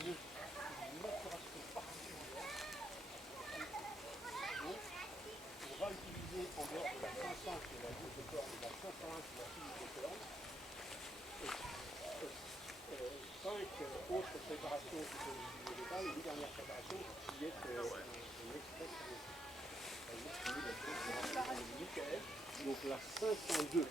On va utiliser en dehors de la 500 qui est la goutte de corps et la 501 qui est la fibre de colonne, 5 autres préparations qui sont utilisées au départ, et une dernière préparation qui est un express. Donc la 502.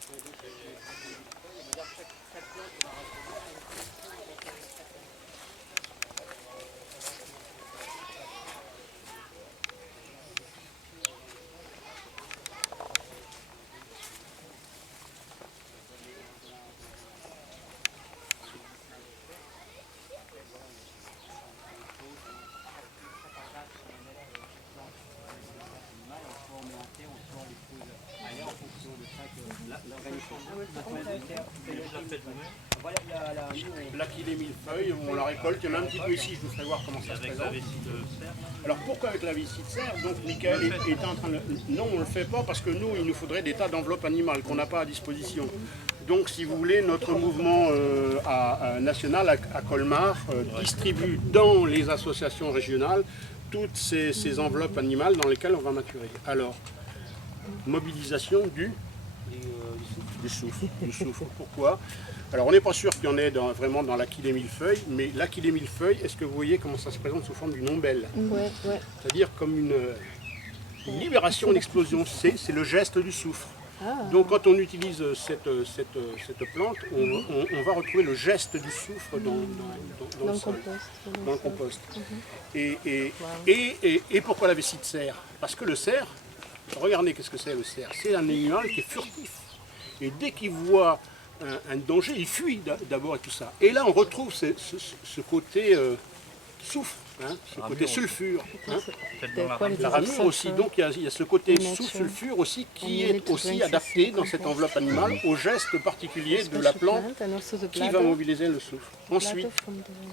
Là qu'il est millefeuille, on la récolte, il y en a un petit peu ici, je voudrais voir comment ça se présente. Alors pourquoi avec la vessie de serre? Donc Michael est en train de... Non, on ne le fait pas parce que nous, il nous faudrait des tas d'enveloppes animales qu'on n'a pas à disposition. Donc si vous voulez, notre mouvement national à Colmar distribue dans les associations régionales toutes ces enveloppes animales dans lesquelles on va maturer. Alors, mobilisation du soufre. Pourquoi? Alors on n'est pas sûr qu'il y en ait vraiment dans l'Aquilée millefeuille, mais l'Aquilée millefeuille, est-ce que vous voyez comment ça se présente sous forme d'une ombelle? Ouais. C'est-à-dire comme une libération, une explosion, c'est le geste du soufre. Donc quand on utilise cette plante, on va retrouver le geste du soufre dans le sol, dans le compost. Et pourquoi la vessie de cerf? Parce que le cerf, regardez qu'est-ce que c'est le cerf, c'est un animal qui est furtif. Et dès qu'il voit un danger, il fuit d'abord et tout ça. Et là, on retrouve ce côté soufre, ce côté sulfure. La ramure aussi, donc il y a ce côté soufre-sulfure aussi qui est aussi adapté dans cette enveloppe animale au geste particulier de la plante qui va mobiliser le soufre. Ensuite,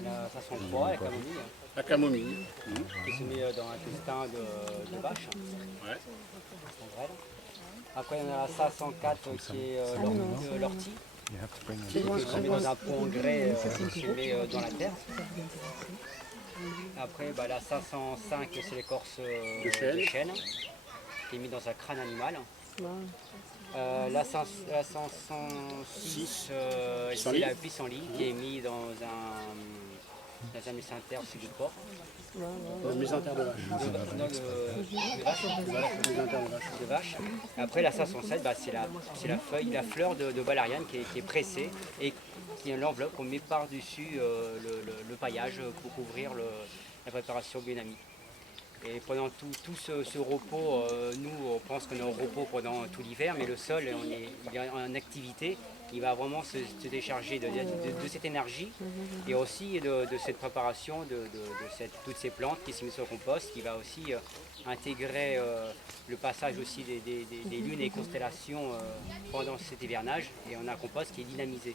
la 503, la camomille. Qui se met dans l'intestin de vache. Ouais. Après, on a la 504 qui est l'ortie. Qui se met dans un pot en grès qui se met dans la terre. Après, la 505 c'est l'écorce de chêne qui est mise dans un crâne animal. La 506 c'est la pissenlit qui est mise dans un mésentère aussi de porc. Le mésentère de vache. De vache. Après la 507, c'est la feuille, la fleur de valériane qui est pressée et qui est l'enveloppe qu'on met par-dessus le paillage pour couvrir la préparation biodynamique. Et pendant tout ce repos, nous on pense qu'on est en repos pendant tout l'hiver, mais le sol il est en activité, il va vraiment se décharger de cette énergie et aussi de cette préparation de toutes ces plantes qui se mettent sur le compost, qui va aussi intégrer le passage aussi des lunes et constellations pendant cet hivernage, et on a un compost qui est dynamisé.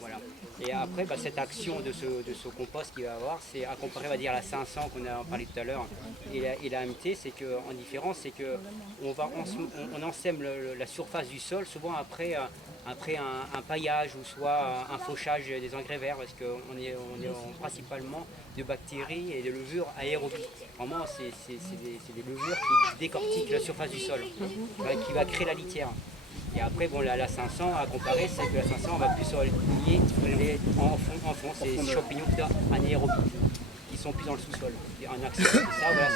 Voilà. Et après, cette action de ce compost qu'il va avoir, c'est à comparer, on va dire, à la 500 qu'on a parlé tout à l'heure et la MT, c'est qu'en différence, c'est qu'on ensème la surface du sol souvent après un paillage ou soit un fauchage des engrais verts, parce qu'on est principalement de bactéries et de levures aérobies. Vraiment, c'est des levures qui décortiquent la surface du sol, qui va créer la litière. Et après, la 500 à comparer, c'est que la 500 on va plus sur les en fond, c'est des champignons anaérobies qui sont plus dans le sous-sol.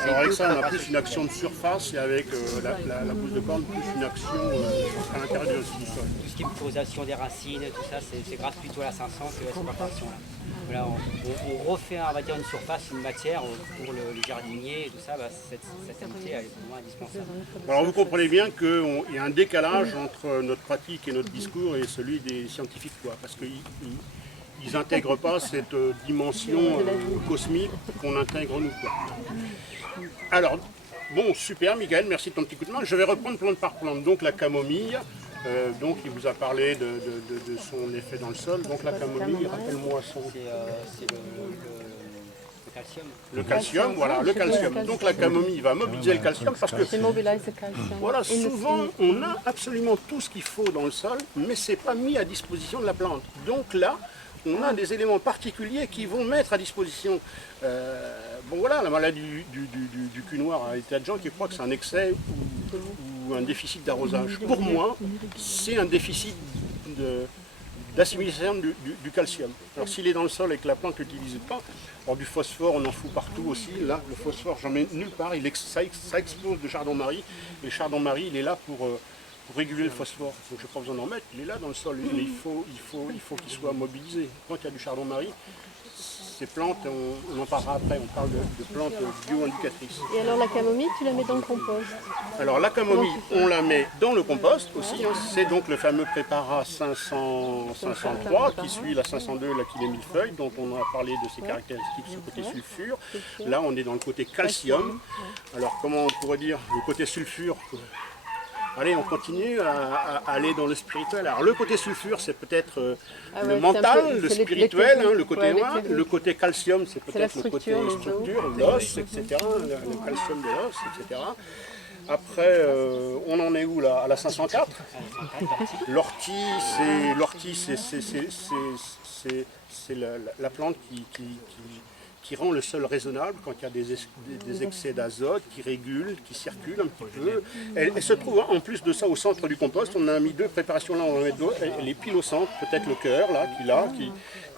Alors avec ça, on a plus une action de surface et avec la pousse de corne, plus une action à l'intérieur du sous-sol. Tout ce qui est mucosation des racines, tout ça, c'est grâce plutôt à la 500 que à cette préparation-là. Voilà, on refait, on va dire, une surface, une matière pour les jardiniers et tout ça, cette amitié elle est vraiment indispensable. Alors vous comprenez bien qu'il y a un décalage entre notre pratique et notre discours et celui des scientifiques, parce qu'ils n'intègrent pas cette dimension cosmique qu'on intègre nous. Alors, bon, super Michael, merci de ton petit coup de main. Je vais reprendre plante par plante. Donc la camomille. Donc il vous a parlé de son effet dans le sol. Donc la camomille, rappelle-moi son... C'est le calcium. Le calcium, voilà, le calcium. Donc la camomille va mobiliser le calcium parce que voilà, souvent on a absolument tout ce qu'il faut dans le sol, mais c'est pas mis à disposition de la plante. Donc là, on a des éléments particuliers qui vont mettre à disposition. Bon voilà, la maladie du cul noir, il y a des tas de gens qui croient que c'est un excès ou un déficit d'arrosage. Pour moi, c'est un déficit d'assimilation du calcium. Alors s'il est dans le sol et que la plante ne l'utilise pas, alors du phosphore on en fout partout aussi. Là, le phosphore, j'en mets nulle part, ça explose de chardon-marie. Et le chardon-marie, il est là pour réguler le phosphore. Donc je n'ai pas besoin d'en mettre, il est là dans le sol. Mais il faut qu'il soit mobilisé. Quand il y a du chardon-marie, ces plantes, on en parlera après, on parle de plantes bio-indicatrices. Et alors la camomille, tu la mets dans le compost? Alors la camomille, on la met dans le compost aussi. Hein. C'est donc le fameux préparat 503 qui suit la 502, la qui est millefeuille, dont on a parlé de ses caractéristiques sur le côté sulfure. Là, on est dans le côté calcium. Alors comment on pourrait dire le côté sulfure? Allez, on continue à aller dans le spirituel. Alors le côté sulfure, c'est peut-être le mental, le spirituel, le côté noir. Le côté calcium, c'est peut-être le côté structure, l'os, etc. Le calcium de l'os, etc. Après, on en est où là? À la 504. L'ortie, c'est la plante qui rend le sol raisonnable quand il y a des excès d'azote, qui régule, qui circule un petit peu. Elle se trouve en plus de ça au centre du compost. On a mis deux préparations là, on va mettre deux. Elle est pile au centre, peut-être le cœur là,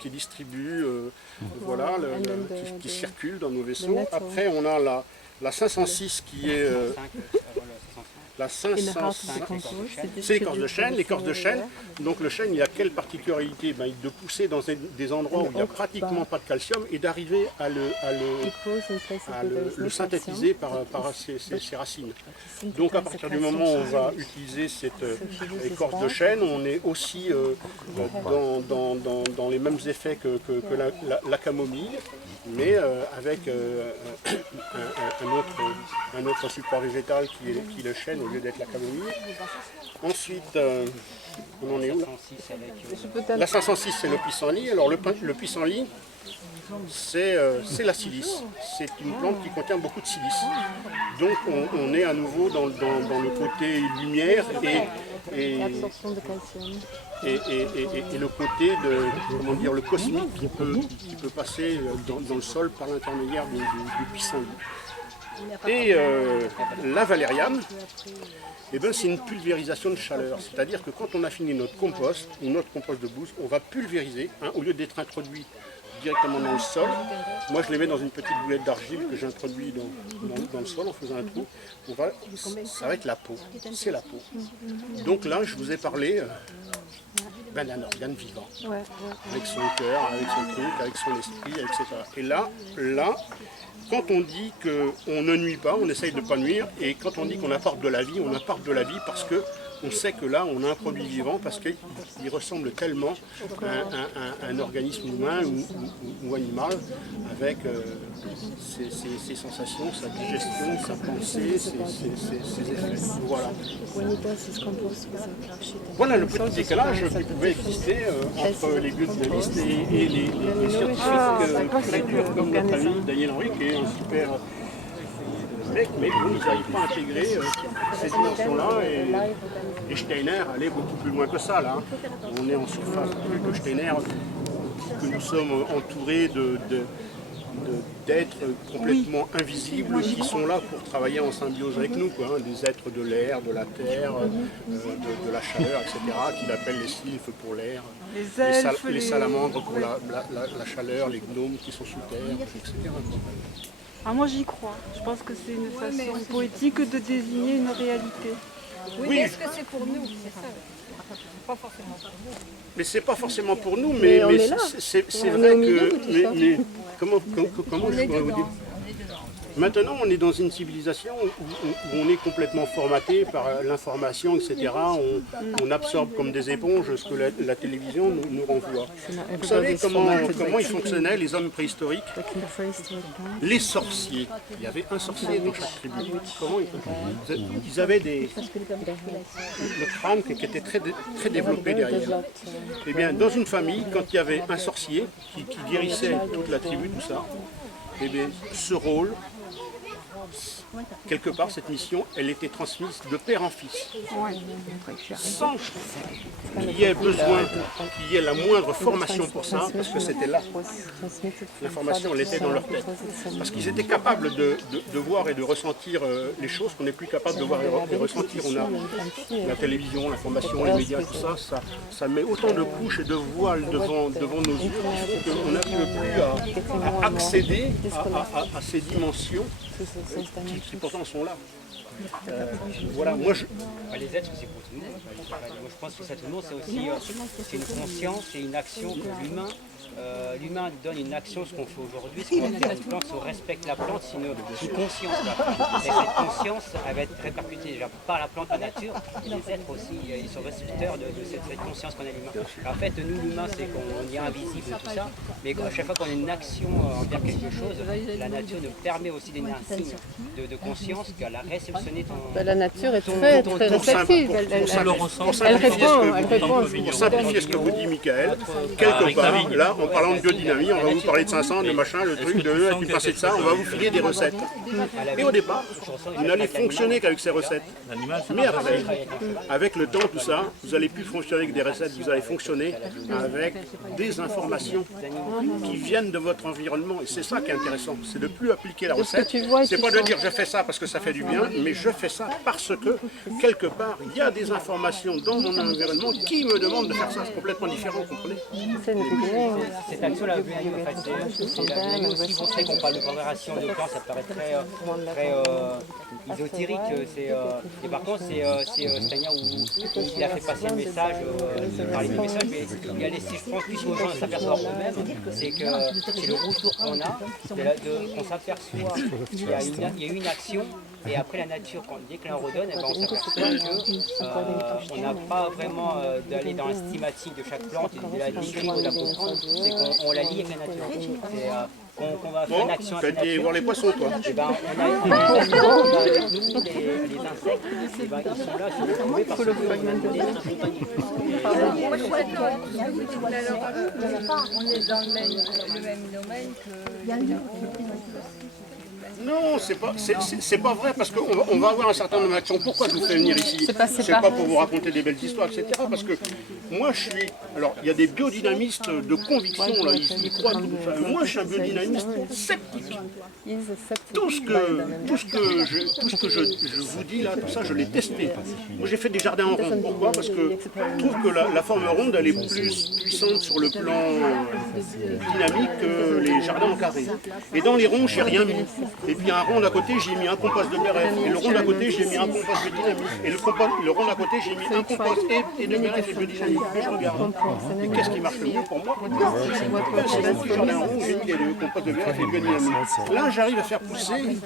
qui distribue, voilà, qui circule dans nos vaisseaux. Après on a la 506 qui est... La 505, c'est l'écorce de chêne. L'écorce de chêne, donc le chêne, il a quelle particularité? De pousser dans des endroits où il n'y a pratiquement pas de calcium et d'arriver à le synthétiser par ses racines. Donc à partir du moment où on va utiliser cette écorce de chêne, on est aussi dans les mêmes effets que la camomille, mais avec un autre support végétal qui est le chêne au lieu d'être la camomille. Ensuite, on en est où là? La 506, c'est le pissenlit. Alors le pissenlit, c'est la silice. C'est une plante qui contient beaucoup de silice. Donc on est à nouveau dans le côté lumière et l'absorption de calcium. Et le côté de, le cosmique qui peut passer dans le sol par l'intermédiaire du pissenlit. Et la valériane, c'est une pulvérisation de chaleur. C'est-à-dire que quand on a fini notre compost, ou notre compost de bouse, on va pulvériser, au lieu d'être introduit directement dans le sol. Moi, je les mets dans une petite boulette d'argile que j'introduis dans le sol en faisant un trou. Ça va être la peau, c'est la peau. Donc là, je vous ai parlé d'un organe vivant, avec son cœur, avec son truc, avec son esprit, etc. Et là, quand on dit qu'on ne nuit pas, on essaye de ne pas nuire, et quand on dit qu'on apporte de la vie, on apporte de la vie parce qu'on sait que là, on a un produit vivant, parce qu'il ressemble tellement à un organisme humain ou animal, avec ses sensations, sa digestion, sa pensée, ses effets. Voilà. Voilà le petit décalage qui pouvait exister entre les biodynamistes et les scientifiques très comme notre ami Daniel Henry, qui est un super mec, mais ils n'arrivent pas à intégrer ces dimensions-là. Et Steiner allait beaucoup plus loin que ça. Là. On est en surface plus que Steiner, que nous sommes entourés d'êtres complètement invisibles qui sont là pour travailler en symbiose avec nous, des êtres de l'air, de la terre, de la chaleur, etc., qu'il appelle les sylphes pour l'air, les salamandres pour la chaleur, les gnomes qui sont sous terre, etc. Ah, moi j'y crois. Je pense que c'est une façon poétique de désigner une réalité. Oui, mais est-ce que c'est pour nous? C'est ça. Pas forcément pour nous. Mais c'est pas forcément pour nous, mais c'est vrai que... Mais comment je pourrais vous dire? Maintenant, on est dans une civilisation où on est complètement formaté par l'information, etc. On absorbe comme des éponges ce que la télévision nous renvoie. Vous savez comment ils fonctionnaient, les hommes préhistoriques? Les sorciers. Il y avait un sorcier dans chaque tribu. Comment ils avaient le crâne qui était très développé derrière. Eh bien, dans une famille, quand il y avait un sorcier qui guérissait toute la tribu, tout ça, eh bien, ce rôle quelque part, cette mission, elle était transmise de père en fils. Sans qu'il y ait besoin, qu'il y ait la moindre formation pour ça, parce que c'était là. L'information, elle était dans leur tête. Parce qu'ils étaient capables de voir et de ressentir les choses qu'on n'est plus capable de voir et de ressentir. On a la télévision, l'information, les médias, tout ça, ça met autant de couches et de voiles devant nos yeux qu'on n'arrive plus à accéder à ces dimensions qui pourtant sont là. Voilà, moi je... Les êtres, c'est pour tout le monde. Moi, je pense que ça, tout le monde, c'est aussi c'est une conscience et une action que l'humain. L'humain donne une action, ce qu'on fait aujourd'hui, ce qu'on va faire une plante, si on respecte la plante, c'est une conscience. Et cette conscience, elle va être répercutée déjà par la plante, la nature, et les êtres aussi, ils sont récepteurs de cette conscience qu'on a l'humain. En fait, nous, l'humain, c'est qu'on est invisible et tout ça, mais à chaque fois qu'on a une action envers quelque chose, la nature nous permet aussi donner un signe de conscience qu'elle a réceptionné ton... La nature est très réceptive. Pour simplifier ce que vous dit Michael, quelque part, là, en parlant de biodynamie, on va vous parler de 500, de machin, le truc, et puis passer de ça, on va vous filer des recettes. Et au départ, vous n'allez fonctionner qu'avec ces recettes. Mais après, avec le temps, tout ça, vous n'allez plus fonctionner avec des recettes, vous allez fonctionner avec des informations qui viennent de votre environnement. Et c'est ça qui est intéressant, c'est de ne plus appliquer la recette. C'est pas de dire je fais ça parce que ça fait du bien, mais je fais ça parce que, quelque part, il y a des informations dans mon environnement qui me demandent de faire ça. C'est complètement différent, vous comprenez? Cette action, la biodynamie, en fait, c'est la biodynamie aussi, vous savez qu'on parle de congélation de plantes, ça paraît très ésotérique. Et par contre, c'est Tania où il a fait passer le message, il parlait du message, mais il a laissé, je pense, plus aux gens s'apercevoir eux-mêmes, c'est que c'est le retour qu'on a, qu'on s'aperçoit qu'il y a eu une action. Et après la nature, dès que l'on redonne, on s'aperçoit qu'on n'a pas vraiment d'aller dans l'estimatique de chaque plante et de la décrire ou de la comprendre, c'est qu'on la lie avec la nature. Qu'on va faire une action avec la nature. Tu vas voir les poissons, toi. Et ben, on a avec nous, les insectes, et ben, ils sont là, ils sont retrouvés parce que on est dans le même domaine que... Non, c'est pas vrai, parce qu'on va avoir un certain nombre d'actions. Pourquoi je vous fais venir ici? C'est pas pour vous raconter des belles histoires, etc. Parce que moi, je suis... Alors, il y a des biodynamistes de conviction, là, ils croient tout. Enfin, moi, je suis un biodynamiste sceptique. Tout ce que je vous dis là, tout ça, je l'ai testé. Moi, j'ai fait des jardins en rond. Pourquoi? Parce que je trouve que la forme ronde, elle est plus puissante sur le plan dynamique que les jardins en carré. Et dans les ronds, j'ai rien mis. Et puis un rond d'à côté, j'ai mis un compost de BRF. Et le rond d'à côté, j'ai mis un compost de dynamique. Et le rond d'à côté, j'ai mis un compost et de BRF et de dynamique. Et je regarde. Et qu'est-ce qui marche le mieux pour moi? C'est dans le jardin rond, j'ai mis les composts de BRF et de dynamique. Là, j'arrive à faire pousser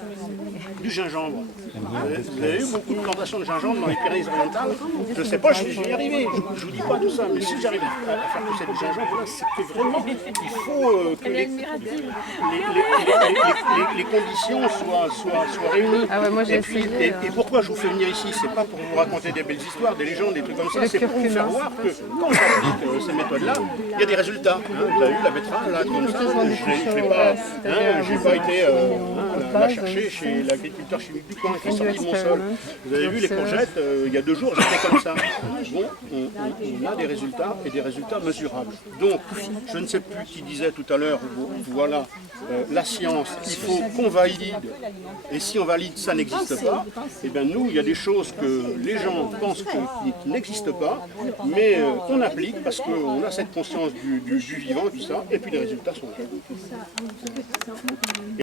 du gingembre. Vous avez eu beaucoup de plantations de gingembre dans les Pyrénées-Orientales. Je ne sais pas, je vais y arriver. Je ne vous dis pas tout ça. Mais si j'arrive à faire pousser du gingembre, là, c'est que vraiment, il faut que les conditions soient réunies. Ah ouais, moi, j'ai essayé, et pourquoi je vous fais venir ici? C'est pas pour vous raconter des belles histoires, des légendes, des trucs comme ça. C'est pour vous faire voir que quand j'applique ces méthodes-là, il y a des résultats. Vous avez vu la betterave, là, comme ça. Je n'ai pas été la chercher chez l'agriculteur chimique du coin qui est sorti de mon sol. Vous avez vu les courgettes, il y a 2 jours, j'étais comme ça. Bon, on a des résultats et des résultats mesurables. Donc, je ne sais plus qui disait tout à l'heure, voilà, la science, il faut qu'on valide, et si on valide, ça n'existe pas, et bien nous, il y a des choses que les gens pensent qui n'existent pas, mais qu'on applique parce qu'on a cette conscience du vivant et tout ça, et puis les résultats sont là.